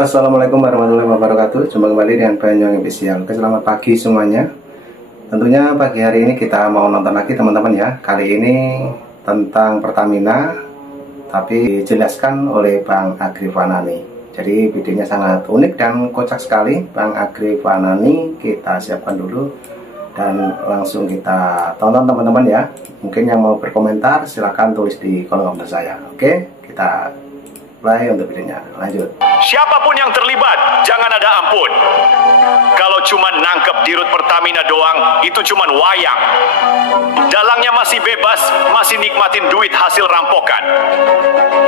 Assalamualaikum warahmatullahi wabarakatuh. Jumpa kembali dengan Banyuwangi Official. Selamat pagi semuanya. Tentunya pagi hari ini kita mau nonton lagi teman-teman ya. Kali ini tentang Pertamina, tapi dijelaskan oleh Bang Agri Fanani. Jadi videonya sangat unik dan kocak sekali. Bang Agri Fanani kita siapkan dulu dan langsung kita tonton teman-teman ya. Mungkin yang mau berkomentar silahkan tulis di kolom komentar saya. Oke, kita play untuk videonya. Lanjut. Siapapun yang terlibat, jangan ada ampun. Kalau cuma nangkep dirut Pertamina doang, itu cuma wayang. Dalangnya masih bebas, masih nikmatin duit hasil rampokan.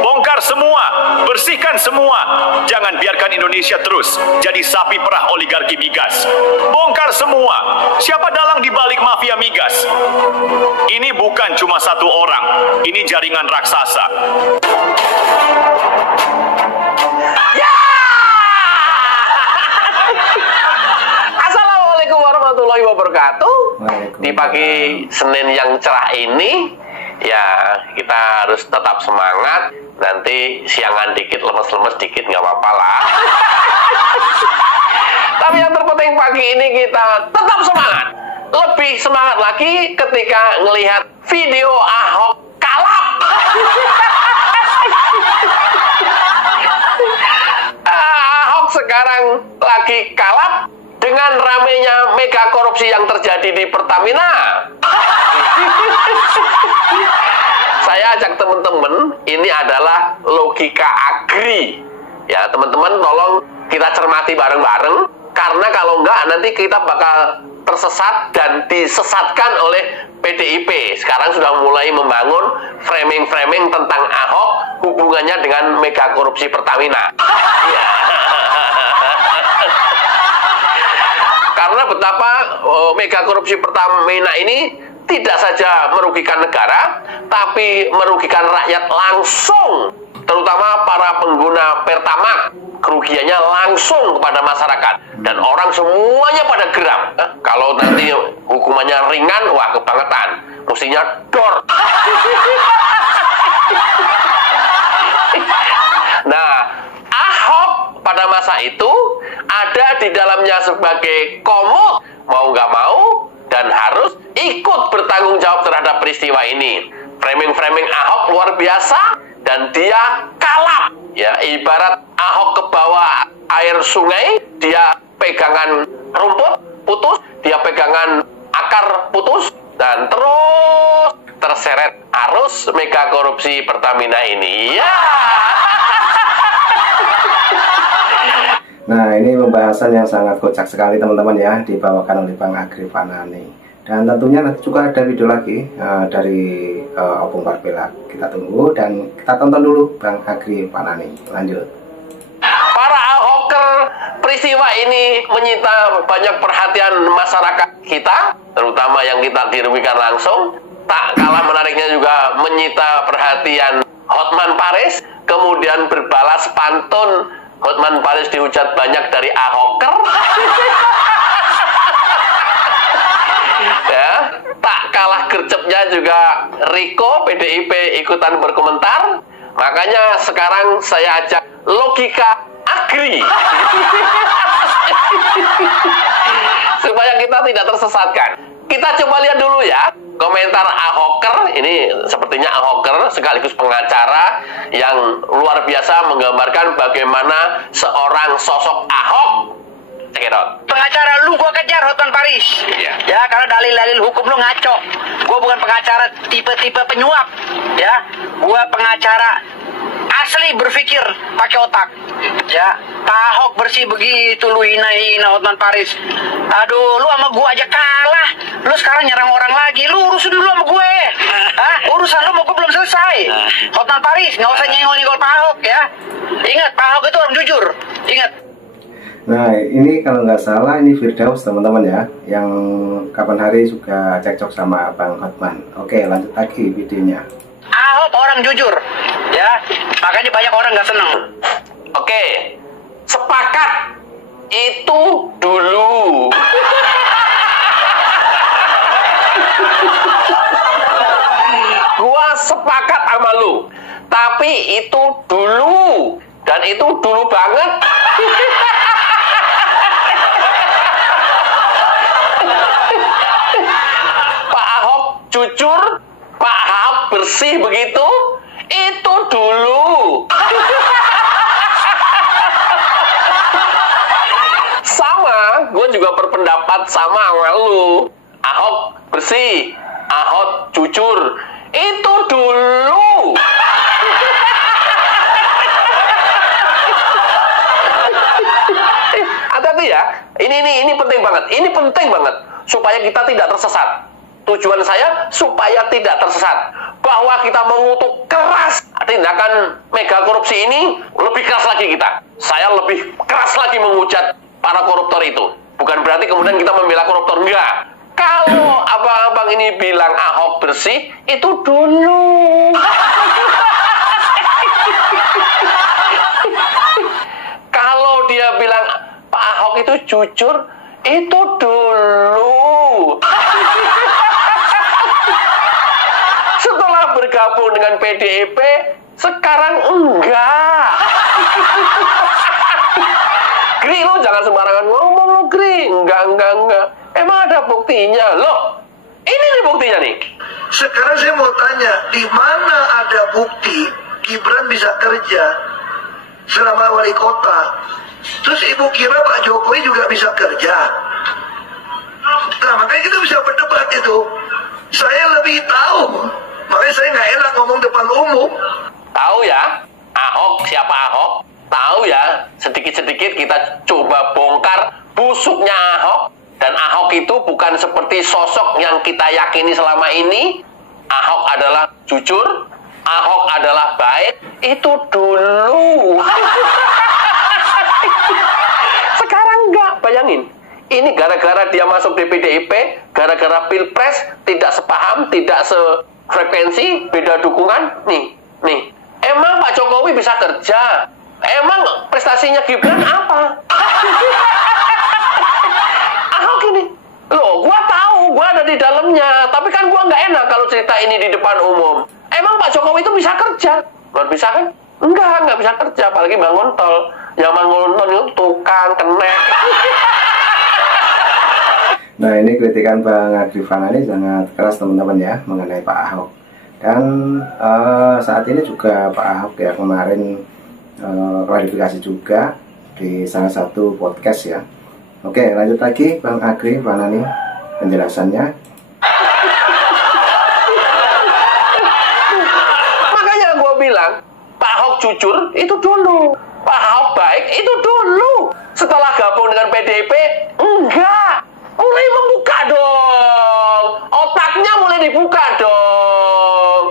Bongkar semua, bersihkan semua. Jangan biarkan Indonesia terus jadi sapi perah oligarki migas. Bongkar semua. Siapa dalang di balik mafia migas? Ini bukan cuma satu orang, ini jaringan raksasa. Assalamualaikum warahmatullahi wabarakatuh. Di pagi Senin yang cerah ini, ya kita harus tetap semangat. Nanti siangan dikit, lemes-lemes dikit, nggak apa-apa lah. Tapi yang terpenting pagi ini kita tetap semangat. Lebih semangat lagi ketika ngelihat video Ahok kalap. Ahok sekarang lagi kalap dengan ramenya mega korupsi yang terjadi di Pertamina. Saya ajak teman-teman, ini adalah logika agri. Ya, teman-teman tolong kita cermati bareng-bareng, karena kalau enggak nanti kita bakal tersesat dan disesatkan oleh PDIP. Sekarang sudah mulai membangun framing-framing tentang Ahok hubungannya dengan mega korupsi Pertamina. Ya. Karena betapa mega korupsi Pertamina ini tidak saja merugikan negara, tapi merugikan rakyat langsung, terutama para pengguna Pertamax. Kerugiannya langsung kepada masyarakat dan orang semuanya pada geram. Kalau nanti hukumannya ringan, wah kebangetan, mestinya dor. Nah, Ahok pada masa itu ada di dalamnya sebagai komut, mau nggak mau, dan harus ikut bertanggung jawab terhadap peristiwa ini. Framing-framing Ahok luar biasa, dan dia kalap. Ya, ibarat Ahok ke bawah air sungai, dia pegangan rumput putus, dia pegangan akar putus, dan terus terseret arus mega korupsi Pertamina ini. Ya. Nah, ini pembahasan yang sangat kocak sekali teman-teman ya, dibawakan oleh Bang Agri Fanani. Dan tentunya nanti juga ada video lagi dari Opung Barbela. Kita tunggu dan kita tonton dulu Bang Agri Fanani. Lanjut. Para Ahoker, peristiwa ini menyita banyak perhatian masyarakat kita, terutama yang kita dirugikan langsung. Tak kalah menariknya juga menyita perhatian Hotman Paris, kemudian berbalas pantun. Hotman Paris dihujat banyak dari Ahoker. Ya, tak kalah gercepnya juga Riko PDIP ikutan berkomentar. Makanya sekarang saya ajak logika agri supaya kita tidak tersesatkan. Kita coba lihat dulu ya komentar Ahoker. Ini sepertinya Ahoker sekaligus pengacara yang luar biasa menggambarkan bagaimana seorang sosok Ahok. Check it out. Pengacara lu gua kejar Hotman Paris. Iya. Ya, karena dalil-dalil hukum lu ngaco. Gua bukan pengacara tipe-tipe penyuap. Ya, gua pengacara asli berpikir pakai otak. Ya, Pak Ahok bersih begitu lu hina-hina Hotman Paris. Aduh, lu sama gua aja kalah. Lu sekarang nyerang orang lagi. Lu urusin dulu sama gue. Hah? Urusan lu sama gue belum selesai. Hotman Paris, nggak usah nyenggol-nyenggol Pak Ahok ya. Ingat, Pak Ahok itu orang jujur. Ingat. Nah, ini kalau nggak salah ini Firdaus teman-teman ya, yang kapan hari juga cekcok sama Bang Hotman. Oke, lanjut lagi videonya. Ahok orang jujur, ya, makanya banyak orang nggak seneng. Oke, sepakat itu dulu. Gua sepakat sama lu, tapi itu dulu. Dan itu dulu banget. Pak Ahok jujur, Pak Ahok bersih begitu, itu dulu. Sama, gue juga berpendapat sama sama lu. Ahok bersih, Ahok jujur, itu dulu. Hati-hati ya, ini penting banget, ini penting banget supaya kita tidak tersesat. Tujuan saya supaya tidak tersesat, bahwa kita mengutuk keras tindakan mega korupsi ini, lebih keras lagi kita. Saya lebih keras lagi menghujat para koruptor itu. Bukan berarti kemudian kita membela koruptor, enggak. Kalau abang-abang ini bilang Ahok bersih, itu dulu. Kalau dia bilang Pak Ahok itu jujur, itu dulu. Setelah bergabung dengan PDIP, sekarang enggak. Gri, lo jangan sembarangan ngomong lo, Gri. Enggak. Emang ada buktinya, loh. Ini nih buktinya nih. Sekarang saya mau tanya, di mana ada bukti Gibran bisa kerja selama wali kota? Terus ibu kira Pak Jokowi juga bisa kerja? Nah, makanya kita bisa berdebat itu. Saya lebih tahu, makanya saya nggak enak ngomong depan umum. Tahu ya, Ahok, siapa Ahok? Tahu ya, sedikit-sedikit kita coba bongkar busuknya Ahok. Dan Ahok itu bukan seperti sosok yang kita yakini selama ini. Ahok adalah jujur, Ahok adalah baik, itu dulu. Sekarang enggak, bayangin. Ini gara-gara dia masuk di PDIP, gara-gara Pilpres, tidak sepaham, tidak sefrekuensi, beda dukungan. Nih. Emang Pak Jokowi bisa kerja? Emang prestasinya Gibran apa? Ahok ini, loh, gua tahu, gua ada di dalamnya, tapi kan gua nggak enak kalau cerita ini di depan umum. Emang Pak Jokowi itu bisa kerja? Nggak bisa kan? Nggak bisa kerja, apalagi bangun tol. Yang bangun tol itu tukang, kenek. Nah, ini kritikan Bang Adri Fanani sangat keras teman-teman ya mengenai Pak Ahok. Dan saat ini juga Pak Ahok ya kemarin klarifikasi juga di salah satu podcast ya. Oke, lanjut lagi Bang Adri Fanani penjelasannya. Makanya gue bilang Pak Ahok jujur itu dulu, Pak Ahok baik itu dulu. Setelah gabung dengan PDIP enggak, mulai membuka dong, otaknya mulai dibuka dong.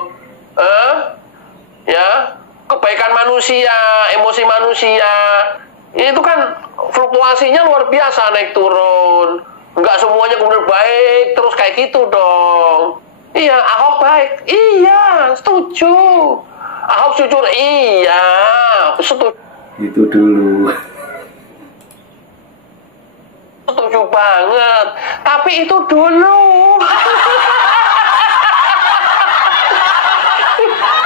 Ya, kebaikan manusia, emosi manusia itu kan fluktuasinya luar biasa, naik turun. Enggak semuanya kemudian baik terus kayak gitu dong. Iya, Ahok baik, iya, setuju. Ahok jujur, iya, setuju. Itu dulu. Setuju banget, tapi itu dulu.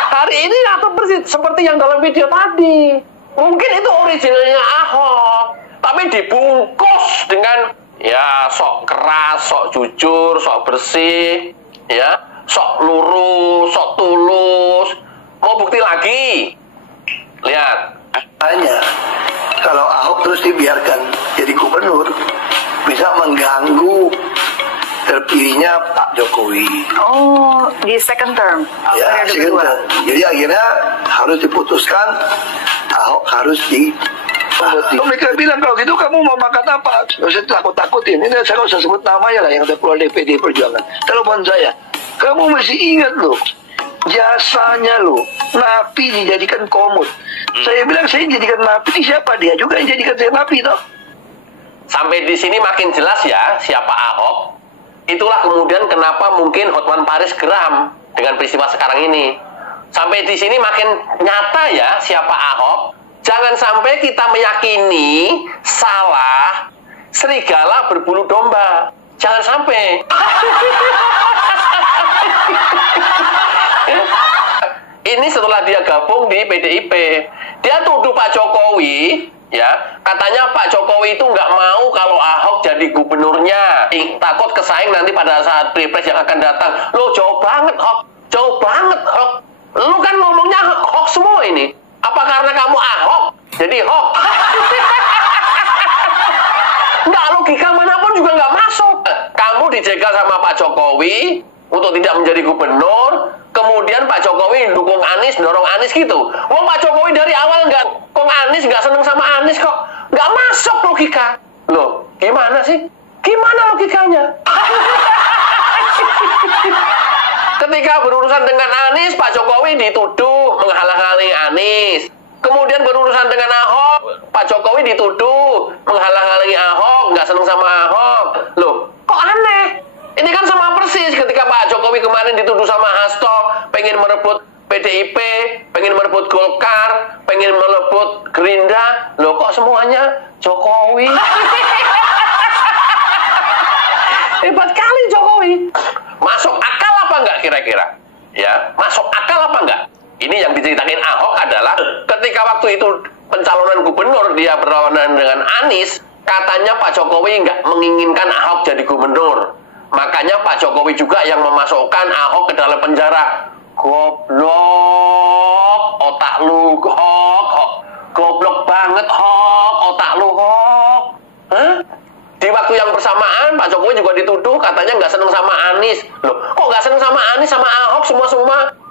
Hari ini atau persis seperti yang dalam video tadi. Mungkin itu originalnya Ahok, tapi dibungkus dengan ya sok keras, sok jujur, sok bersih, ya, sok lurus, sok tulus. Mau bukti lagi? Lihat. Hanya kalau Ahok terus dibiarkan jadi gubernur, bisa mengganggu terpilihnya Pak Jokowi. Oh, di second term. Ya, second term. Jadi akhirnya harus diputuskan Ahok harus di. Mereka bilang kalau gitu kamu mau makan apa? Nggak usah takut-takutin. Ini saya nggak usah sebut namanya lah yang udah keluar dari PD Perjuangan. Telepon saya. Kamu mesti ingat loh, jasanya loh. Napi dijadikan komut. Saya bilang saya jadikan napi, siapa dia juga yang jadikan saya napi toh? Sampai di sini makin jelas ya siapa Ahok. Itulah kemudian kenapa mungkin Hotman Paris geram dengan peristiwa sekarang ini. Sampai di sini makin nyata ya siapa Ahok. Jangan sampai kita meyakini salah serigala berbulu domba. Jangan sampai. Ini setelah dia gabung di PDIP. Dia tuduh Pak Jokowi, ya, katanya Pak Jokowi itu nggak mau kalau Ahok jadi gubernurnya, takut kesaing nanti pada saat pilpres yang akan datang. Lo jauh banget, Hok, jauh banget, Hok. Lu kan ngomongnya hoax semua ini. Apa karena kamu Ahok jadi hoax? Nggak, logika manapun juga nggak masuk. Kamu dijegal sama Pak Jokowi untuk tidak menjadi gubernur, kemudian Pak Jokowi dukung Anies, dorong Anies gitu. Wong Pak Jokowi dari awal Anies nggak seneng sama Anies kok. Nggak masuk logika. Loh, gimana sih? Gimana logikanya? Ketika berurusan dengan Anies, Pak Jokowi dituduh menghalang-halangi Anies. Kemudian berurusan dengan Ahok, Pak Jokowi dituduh menghalang-halangi Ahok, nggak seneng sama Ahok. Loh, kok aneh? Ini kan sama persis ketika Pak Jokowi kemarin dituduh sama Hasto pengen merebut PDIP, pengen merebut Golkar, pengen merebut Gerindra. Loh, kok semuanya Jokowi? Hebat kali Jokowi. Masuk akal apa enggak kira-kira? Ya, masuk akal apa enggak? Ini yang diceritakan Ahok adalah ketika waktu itu pencalonan gubernur dia berlawanan dengan Anies, katanya Pak Jokowi nggak menginginkan Ahok jadi gubernur. Makanya Pak Jokowi juga yang memasukkan Ahok ke dalam penjara. Goblok, otak lu, Hok. Goblok banget, Hok, otak lu, Hok. Hah? Di waktu yang bersamaan, Pak Jokowi juga dituduh katanya nggak seneng sama Anies. Loh, kok nggak seneng sama Anies, sama Ahok, semua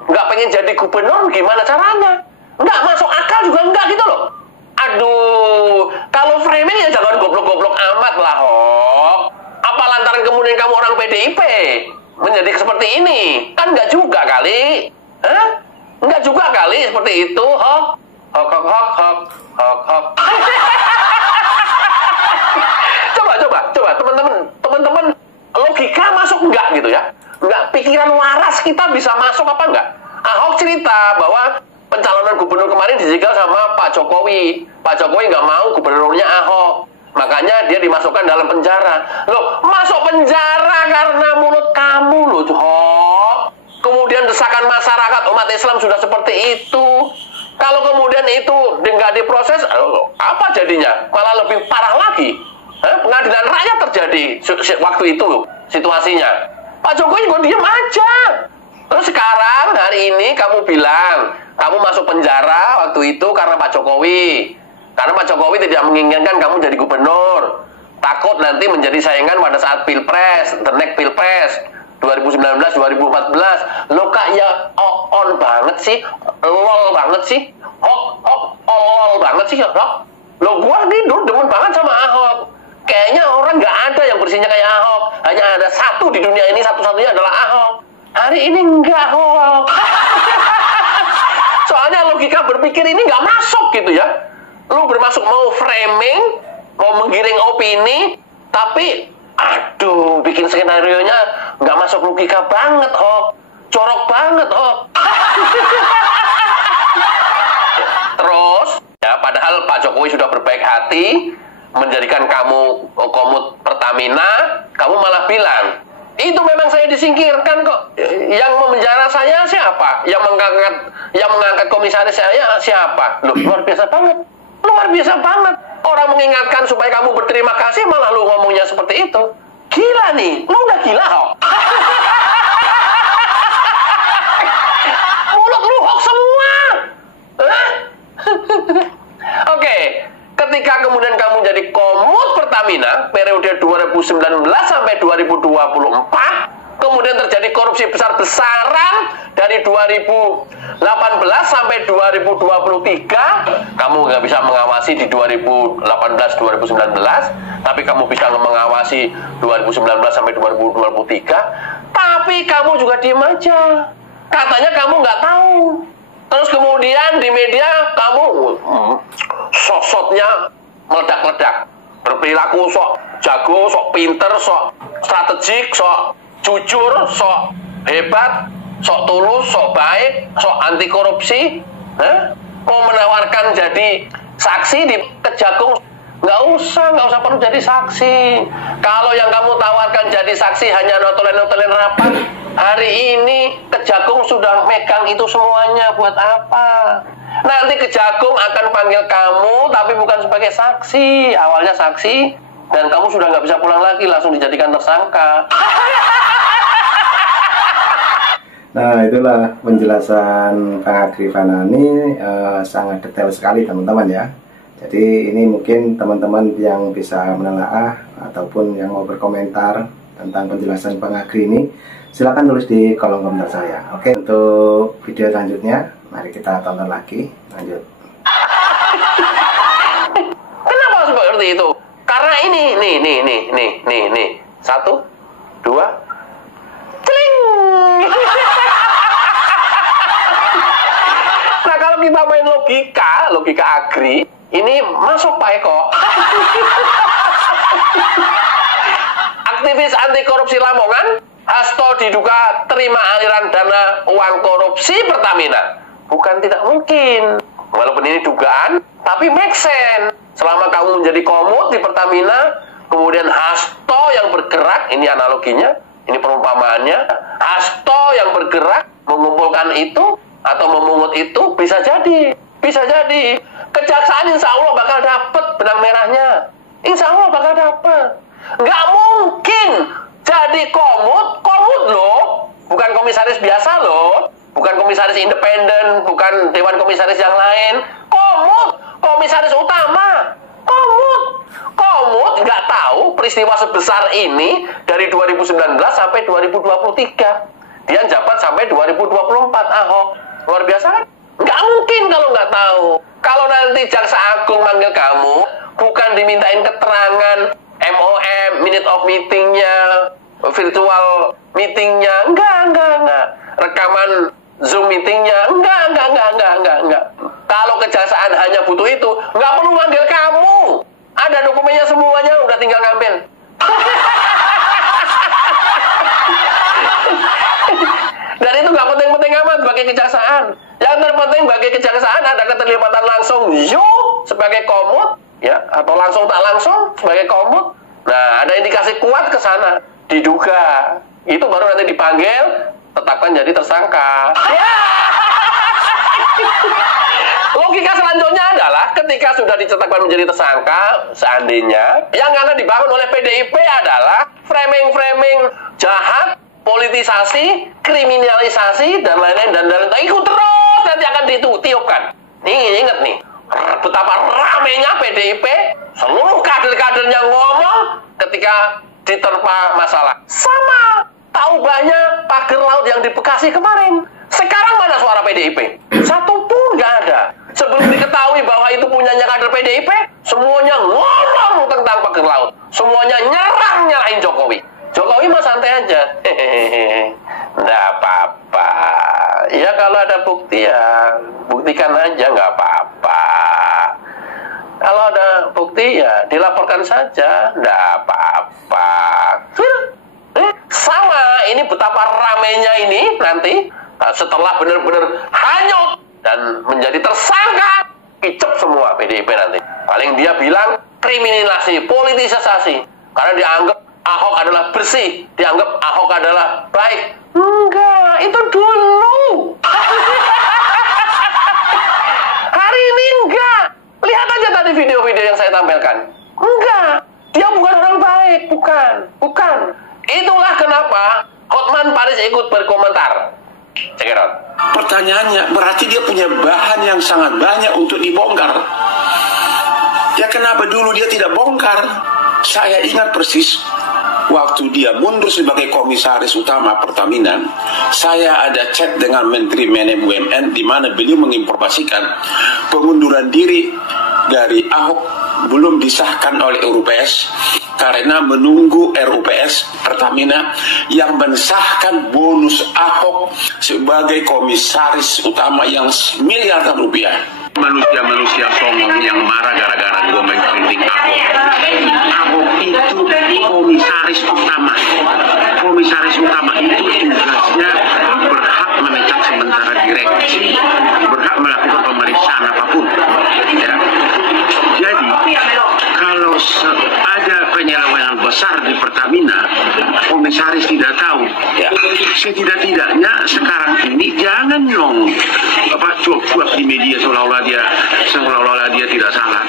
nggak pengen jadi gubernur, gimana caranya? Nggak masuk akal juga nggak gitu loh. Aduh, kalau framing ya jangan goblok-goblok amat lah, Hok. Apa lantaran kemudian kamu orang PDIP menjadi seperti ini? Kan nggak juga kali. Hah? Nggak juga kali seperti itu, Hok. Hok. Coba teman-teman logika masuk enggak gitu ya? Enggak, pikiran waras kita bisa masuk apa enggak? Ahok cerita bahwa pencalonan gubernur kemarin dijegal sama Pak Jokowi. Pak Jokowi nggak mau gubernurnya Ahok. Makanya dia dimasukkan dalam penjara. Loh, masuk penjara karena mulut kamu loh, Hok. Kemudian desakan masyarakat umat Islam sudah seperti itu. Kalau kemudian itu nggak diproses, apa jadinya? Malah lebih parah lagi. Pengadilan rakyat terjadi waktu itu situasinya. Pak Jokowi juga diam aja. Terus sekarang hari ini kamu bilang kamu masuk penjara waktu itu karena Pak Jokowi. Karena Pak Jokowi tidak menginginkan kamu jadi gubernur. Takut nanti menjadi saingan pada saat pilpres, the next pilpres 2019-2014. Lo kak ya on banget sih, lol banget sih, lol banget sih, lo gua nih dulu demen banget sama Ahok. Kayaknya orang nggak ada yang bersihnya kayak Ahok. Hanya ada satu di dunia ini, satu-satunya adalah Ahok. Hari ini enggak, Ahok. Soalnya logika berpikir ini nggak masuk gitu ya. Lu bermasuk mau framing, mau menggiring opini, tapi aduh, bikin skenario-nya nggak masuk logika banget, Hok. Corok banget, Hok. Terus, ya padahal Pak Jokowi sudah berbaik hati menjadikan kamu komut Pertamina, kamu malah bilang, itu memang saya disingkirkan kok. Yang memenjara saya siapa? Yang mengangkat komisaris saya siapa? Loh, luar biasa banget. Luar biasa banget. Orang mengingatkan supaya kamu berterima kasih, malah lu ngomongnya seperti itu. Gila nih, lu udah gila, Hok. Mulut lu hoax semua. Hah? Oke. Ketika kemudian kamu jadi komut Pertamina periode 2019 sampai 2024, kemudian terjadi korupsi besar-besaran dari 2018 sampai 2023, kamu nggak bisa mengawasi di 2018-2019, tapi kamu bisa mengawasi 2019 sampai 2023, tapi kamu juga diem aja. Katanya kamu nggak tahu. Terus kemudian di media kamu sosoknya meledak-ledak, berperilaku sok jago, sok pinter, sok strategik, sok jujur, sok hebat, sok tulus, sok baik, sok anti korupsi. Mau menawarkan jadi saksi di Kejagung, nggak usah perlu jadi saksi. Kalau yang kamu tawarkan jadi saksi hanya notelen rapat, Hari ini Kejagung sudah megang itu semuanya, buat apa? Nanti Kejagung akan panggil kamu, tapi bukan sebagai saksi. Awalnya saksi, dan kamu sudah nggak bisa pulang lagi, langsung dijadikan tersangka. Nah, itulah penjelasan Kang Agri Fanani, sangat detail sekali teman-teman ya. Jadi ini mungkin teman-teman yang bisa menelaah ataupun yang mau berkomentar tentang penjelasan Kang Agri ini, silakan tulis di kolom komentar saya. Oke, untuk video selanjutnya mari kita tonton lagi. Lanjut. Kenapa seperti itu? Karena ini, nih. 1, 2, celing. Nah, kalau kita main logika Agri, ini masuk Pak Eko. Aktivis anti korupsi Lamongan, Hasto diduga terima aliran dana uang korupsi Pertamina. Bukan tidak mungkin. Walaupun ini dugaan, tapi make sense. Selama kamu menjadi komut di Pertamina, kemudian Hasto yang bergerak, ini analoginya, ini perumpamaannya, Hasto yang bergerak mengumpulkan itu atau memungut itu, bisa jadi. Kejaksaan insya Allah bakal dapet benang merahnya. Insya Allah bakal dapet. Nggak mungkin jadi komut loh, bukan komisaris biasa loh, bukan komisaris independen, bukan dewan komisaris yang lain. Komut, komisaris utama, komut nggak tahu peristiwa sebesar ini dari 2019 sampai 2023. Dia jabat sampai 2024 Ahok. Luar biasa kan? Nggak mungkin kalau nggak tahu. Kalau nanti Jaksa Agung manggil kamu, bukan dimintain keterangan MOM, minute of meetingnya, virtual meetingnya, enggak. Rekaman Zoom meetingnya, enggak. Kalau kejaksaan hanya butuh itu, nggak perlu manggil kamu. Ada dokumennya semuanya, udah tinggal ngambil. Dan itu nggak penting-penting amat bagi kejaksaan. Yang terpenting bagi kejaksaan ada keterlibatan langsung sebagai komut, ya, atau langsung tak langsung sebagai komut. Nah, ada indikasi kuat ke sana, diduga. Itu baru nanti dipanggil, tetapkan jadi tersangka. Ya. Logika selanjutnya adalah ketika sudah ditetapkan menjadi tersangka, seandainya yang akan dibangun oleh PDIP adalah framing-framing jahat, politisasi, kriminalisasi, dan lain-lain. Ikut terus, nanti akan ditiupkan. Nih, ingat nih, betapa ramenya PDIP, seluruh kader-kadernya ngomong ketika diterpa masalah. Sama, tahu banyak pagar laut yang di Bekasi kemarin. Sekarang mana suara PDIP? Satu pun nggak ada. Sebelum diketahui bahwa itu punyanya kader PDIP, semuanya ngomong tentang pagar laut. Semuanya nyalahin Jokowi. Jokowi mah santai aja. Nggak apa-apa. Ya kalau ada bukti ya buktikan aja, nggak apa-apa. Kalau ada bukti ya dilaporkan saja, nggak apa-apa. Sama, ini betapa ramenya ini nanti setelah benar-benar hanyut dan menjadi tersangka, kicep semua PDIP nanti. Paling dia bilang kriminalisasi, politisasi, karena dianggap Ahok adalah bersih, dianggap Ahok adalah baik. Enggak, itu dulu. Hari ini enggak. Lihat aja tadi video-video yang saya tampilkan. Enggak, dia bukan orang baik, bukan. Itulah kenapa Hotman Paris ikut berkomentar. Check it out. Pertanyaannya, berarti dia punya bahan yang sangat banyak untuk dibongkar. Ya kenapa dulu dia tidak bongkar? Saya ingat persis waktu dia mundur sebagai komisaris utama Pertamina, saya ada chat dengan Menteri BUMN di mana beliau menginformasikan pengunduran diri dari Ahok belum disahkan oleh RUPS karena menunggu RUPS Pertamina yang mensahkan bonus Ahok sebagai komisaris utama yang miliaran rupiah. Manusia-manusia songong yang marah gara-gara gue mengkritik Ahok. Ahok itu komisaris utama. Komisaris utama itu tugasnya berhak memecat sementara direksi, berhak melakukan pemeriksaan apapun. Ya. Jadi kalau ada penyelewengan besar di Pertamina, komisaris tidak tahu. Ya. setidak-tidaknya sekarang ini jangan dong cuap-cuap di media seolah-olah dia tidak salah.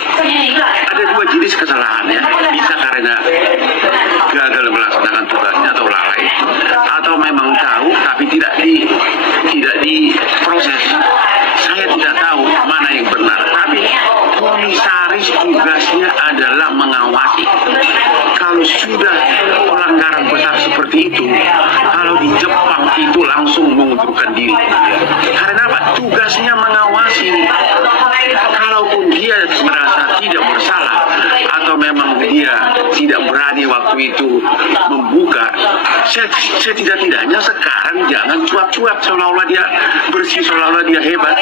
Ada dua jenis kesalahan ya, bisa karena gagal melaksanakan tugasnya atau lalai, atau memang tahu tapi tidak diproses. Saya tidak tahu mana yang benar, tapi komisaris tugasnya adalah mengawasi. Kalau sudah pelanggaran besar seperti itu, kalau di Jepang itu langsung mengundurkan diri. Karena apa? Tugasnya mengawasi. Kalaupun dia merasa tidak bersalah atau memang dia tidak berani waktu itu membuka, setidak-tidaknya sekarang jangan cuap-cuap seolah-olah dia bersih, seolah-olah dia hebat.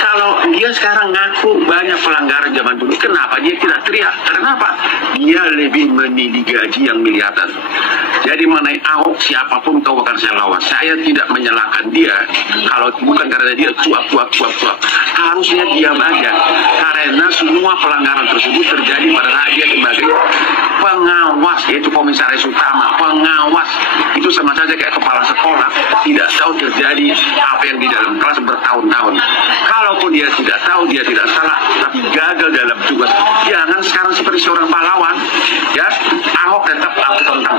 Kalau dia sekarang ngaku banyak pelanggaran zaman dulu, kenapa dia tidak teriak? Karena apa? Dia lebih memilih gaji yang miliaran. Jadi mengenai Ahok, siapapun kau akan saya lawan. Saya tidak menyalahkan dia kalau bukan karena dia cuap. Harusnya diam aja. Karena semua pelanggaran tersebut terjadi pada saat dia sebagai pengawas, yaitu komisaris utama, pengawas. Itu sama saja kayak kepala sekolah, tidak tahu terjadi apa yang di dalam kelas bertahun-tahun. Kalaupun dia tidak tahu, dia tidak salah, tapi gagal dalam tugas. Jangan sekarang seperti seorang pahlawan, ya. Ahok tetap aku tentang.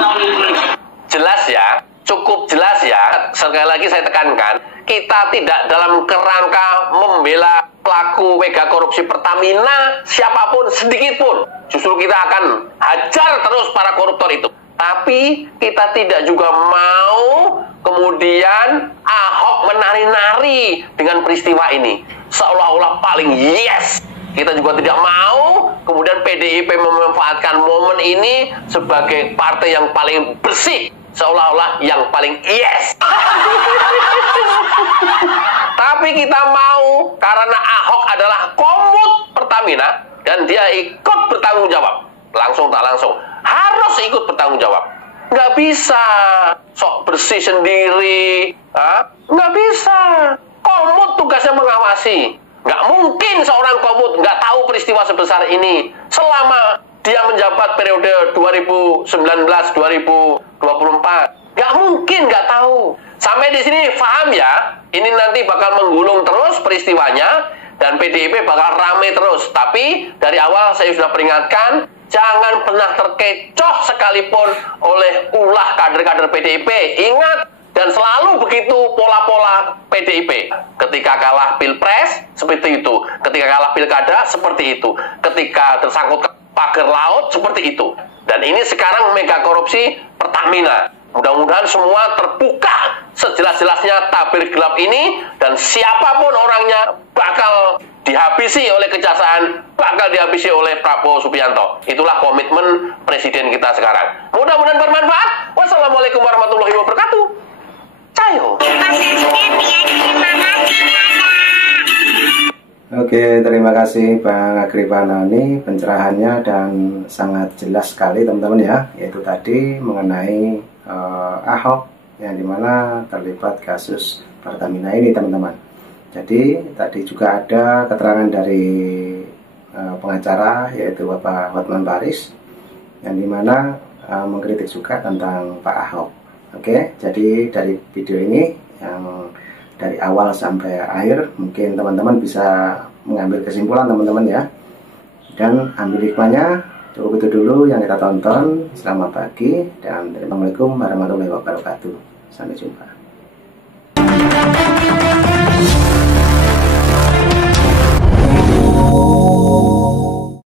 Jelas ya, cukup jelas ya. Sekali lagi saya tekankan, kita tidak dalam kerangka membela pelaku mega korupsi Pertamina siapapun sedikit pun. Justru kita akan hajar terus para koruptor itu. Tapi kita tidak juga mau kemudian Ahok menari-nari dengan peristiwa ini seolah-olah paling yes. Kita juga tidak mau kemudian PDIP memanfaatkan momen ini sebagai partai yang paling bersih, seolah-olah yang paling yes. Tapi kita mau karena Ahok adalah komut Pertamina dan dia ikut bertanggung jawab, langsung tak langsung harus ikut bertanggung jawab. Nggak bisa sok bersih sendiri, nggak bisa. Komut tugasnya mengawasi. Nggak mungkin seorang komut nggak tahu peristiwa sebesar ini selama dia menjabat periode 2019-2024. Nggak mungkin nggak tahu. Sampai di sini paham ya? Ini nanti bakal menggulung terus peristiwanya dan PDIP bakal rame terus. Tapi dari awal saya sudah peringatkan, jangan pernah terkecoh sekalipun oleh ulah kader-kader PDIP. Ingat, dan selalu begitu pola-pola PDIP. Ketika kalah pilpres, seperti itu. Ketika kalah pilkada, seperti itu. Ketika tersangkut pagar laut, seperti itu. Dan ini sekarang mega korupsi Pertamina. Mudah-mudahan semua terbuka sejelas-jelasnya tabir gelap ini, dan siapapun orangnya bakal dihabisi oleh kejaksaan, bakal dihabisi oleh Prabowo Subianto. Itulah komitmen presiden kita sekarang. Mudah-mudahan bermanfaat. Wassalamualaikum warahmatullahi wabarakatuh. Cayo. Oke, terima kasih Bang Agripanani, pencerahannya dan sangat jelas sekali teman-teman ya, yaitu tadi mengenai Ahok yang dimana terlibat kasus Pertamina ini teman-teman. Jadi tadi juga ada keterangan dari pengacara yaitu Bapak Hotman Paris yang dimana mengkritik juga tentang Pak Ahok. Oke, jadi dari video ini yang dari awal sampai akhir mungkin teman-teman bisa mengambil kesimpulan teman-teman ya, dan ambil hikmahnya. Cukup itu dulu yang kita tonton. Selamat pagi dan assalamualaikum warahmatullahi wabarakatuh. Sampai jumpa.